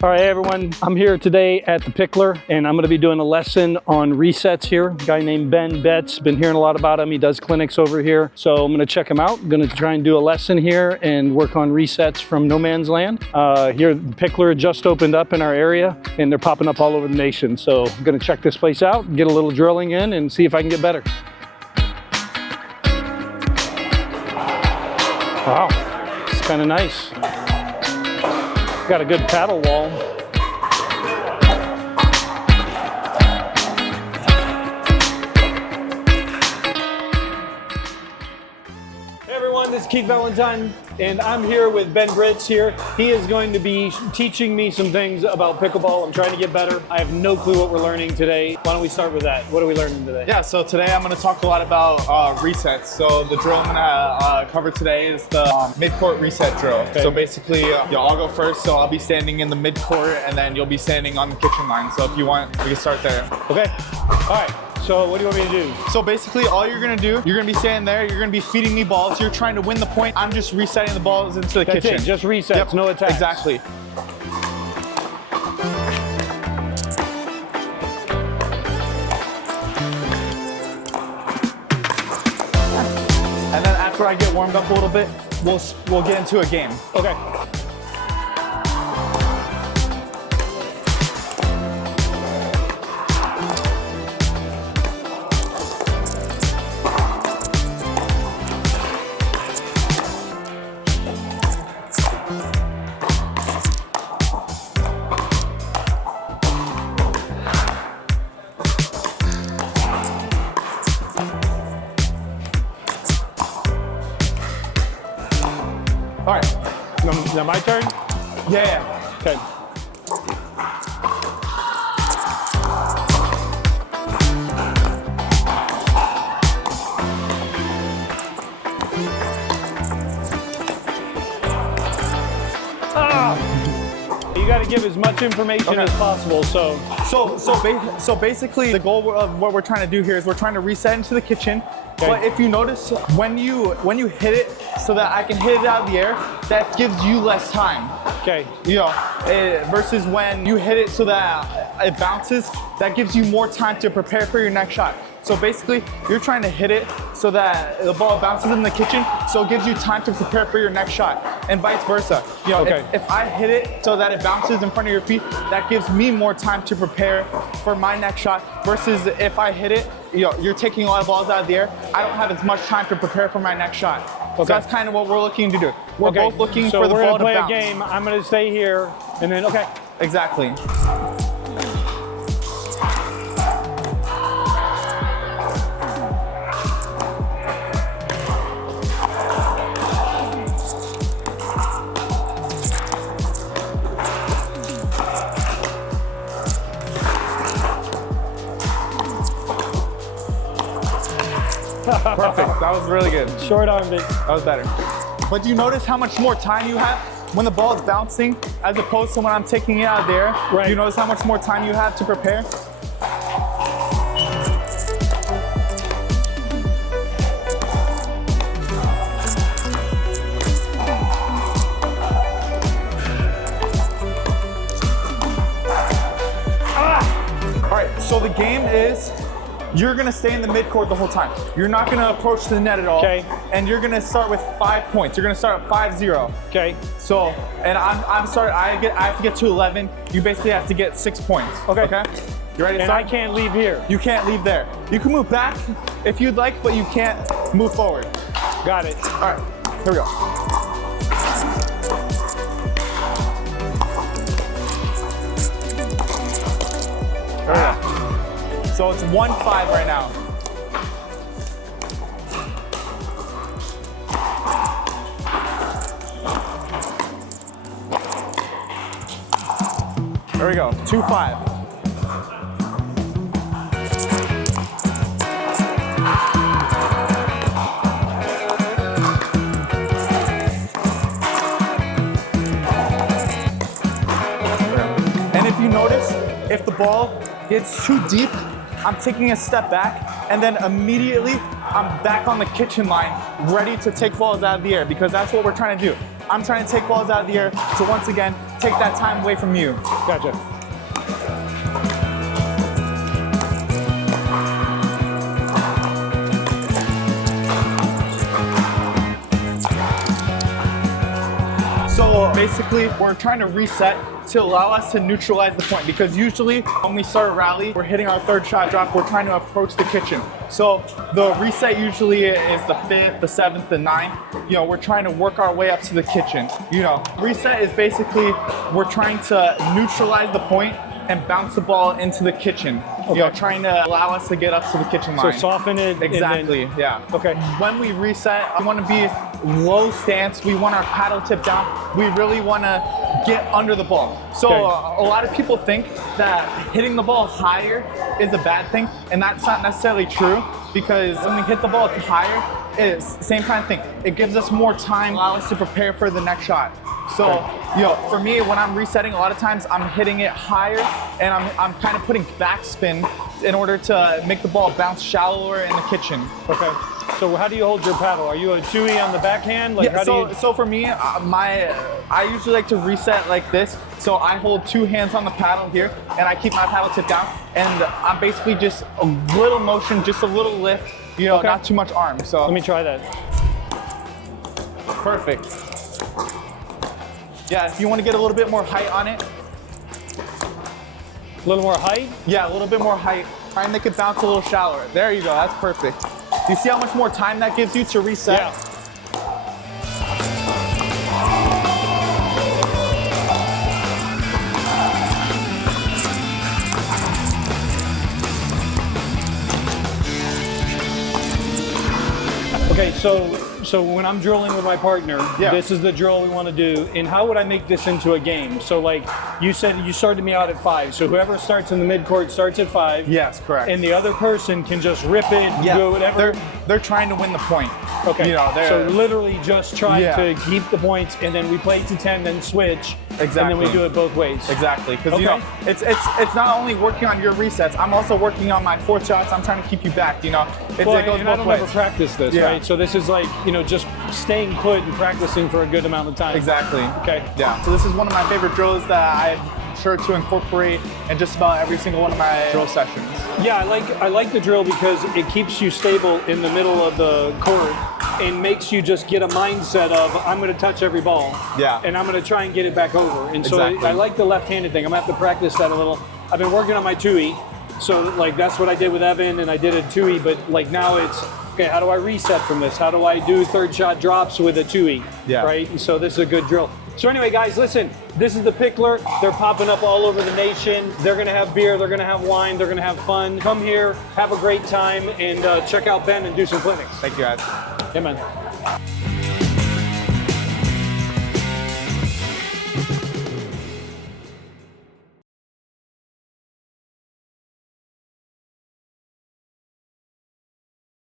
All right, hey everyone, I'm here today at the Pickler, and I'm going to be doing a lesson on resets here. A guy named Ben Britz, been hearing a lot about him. He does clinics over here, so I'm going to check him out. I'm going to try and do a lesson here and work on resets from no man's land. Here, the Pickler just opened up in our area, and they're popping up all over the nation. So I'm going to check this place out, get a little drilling in, and see if I can get better. Wow, it's kind of nice. Got a good paddle wall. Hey everyone, this is Keith Valentine, and I'm here with Ben Britz here. He is going to be teaching me some things about pickleball. I'm trying to get better. I have no clue what we're learning today. Why don't we start with that? What are we learning today? Yeah, so today I'm going to talk a lot about resets. So the drill I'm going to cover today is the midcourt reset drill. Okay. So basically, I'll go first. So I'll be standing in the midcourt, and then you'll be standing on the kitchen line. So if you want, we can start there. Okay. All right. So what do you want me to do? So basically all you're gonna do, you're gonna be standing there, you're gonna be feeding me balls, you're trying to win the point. I'm just resetting the balls into the kitchen. It, just resets, yep. No attacks. Exactly. And then after I get warmed up a little bit, we'll get into a game. Okay. All right, now my turn? Yeah. Okay. You got to give as much information as possible. So basically, the goal of what we're trying to do here is we're trying to reset into the kitchen. Okay. But if you notice, when you hit it so that I can hit it out of the air, that gives you less time. Okay. You know, versus when you hit it so that it bounces, that gives you more time to prepare for your next shot. So basically, you're trying to hit it so that the ball bounces in the kitchen, so it gives you time to prepare for your next shot, and vice versa. You know, if I hit it so that it bounces in front of your feet, that gives me more time to prepare for my next shot, versus if I hit it, you're taking a lot of balls out of the air, I don't have as much time to prepare for my next shot. Okay. So that's kind of what we're looking to do. We're both looking for the ball to bounce. So we're gonna play a game, I'm gonna stay here, and then, okay. Exactly. Perfect, that was really good. Short armed it. That was better. But do you notice how much more time you have when the ball is bouncing as opposed to when I'm taking it out of the air? Right. Do you notice how much more time you have to prepare? All right, so the game is, you're gonna stay in the midcourt the whole time. You're not gonna approach the net at all. Okay. And you're gonna start with 5 points. You're gonna start at 5-0. Okay. So, and I'm sorry, I have to get to 11. You basically have to get 6 points. Okay. Okay? You ready to start? And I can't leave here. You can't leave there. You can move back if you'd like, but you can't move forward. Got it. All right, here we go. So it's 1-5 right now. There we go, 2-5. And if you notice, if the ball gets too deep, I'm taking a step back, and then immediately I'm back on the kitchen line, ready to take balls out of the air, because that's what we're trying to do. I'm trying to take balls out of the air to once again take that time away from you. Gotcha. So basically, we're trying to reset to allow us to neutralize the point, because usually when we start a rally, we're hitting our third shot drop, we're trying to approach the kitchen. So the reset usually is the 5th, the 7th, the 9th. You know, we're trying to work our way up to the kitchen. You know, reset is basically we're trying to neutralize the point and bounce the ball into the kitchen. Okay. You know, trying to allow us to get up to the kitchen line. So soften it. Exactly, and then, yeah. Okay. When we reset, we want to be low stance. We want our paddle tip down. We really want to get under the ball. So a lot of people think that hitting the ball higher is a bad thing, and that's not necessarily true, because when we hit the ball higher, it's the same kind of thing. It gives us more time, allow us to prepare for the next shot. So, you know, for me, when I'm resetting, a lot of times I'm hitting it higher, and I'm kind of putting backspin in order to make the ball bounce shallower in the kitchen. Okay. So how do you hold your paddle? Are you a two-y on the backhand? Like, yeah, so for me, I usually like to reset like this. So I hold 2 hands on the paddle here, and I keep my paddle tip down, and I'm basically just a little motion, just a little lift, you know, not too much arm. So let me try that. Perfect. Yeah, if you want to get a little bit more height on it. A little more height? Yeah, a little bit more height. Try and make it bounce a little shallower. There you go, that's perfect. Do you see how much more time that gives you to reset? Yeah. Okay, so when I'm drilling with my partner, this is the drill we want to do. And how would I make this into a game? So like you said, you started me out at 5. So whoever starts in the midcourt starts at 5. Yes, correct. And the other person can just rip it, do whatever. They're trying to win the point. Okay. You know, so literally just trying to keep the points, and then we play to 10, then switch. Exactly. And then we do it both ways. Exactly. Because you know, it's not only working on your resets, I'm also working on my 4th shots. I'm trying to keep you back, you know. It goes both I don't ways. ever practice this, right? So this is like, you know, just staying put and practicing for a good amount of time. Exactly. Okay. Yeah. So this is one of my favorite drills that I'm sure to incorporate in just about every single one of my drill sessions. Yeah, I like the drill because it keeps you stable in the middle of the court and makes you just get a mindset of, I'm going to touch every ball. Yeah. And I'm going to try and get it back over. And so I like the left-handed thing. I'm going to have to practice that a little. I've been working on my two-y. So like that's what I did with Evan, and I did a two-y, but like now it's, okay, how do I reset from this? How do I do 3rd shot drops with a two-y? Yeah. Right? And so this is a good drill. So anyway, guys, listen, this is the Pickler. They're popping up all over the nation. They're gonna have beer, they're gonna have wine, they're gonna have fun. Come here, have a great time, and check out Ben and do some clinics. Thank you, guys. Yeah, man.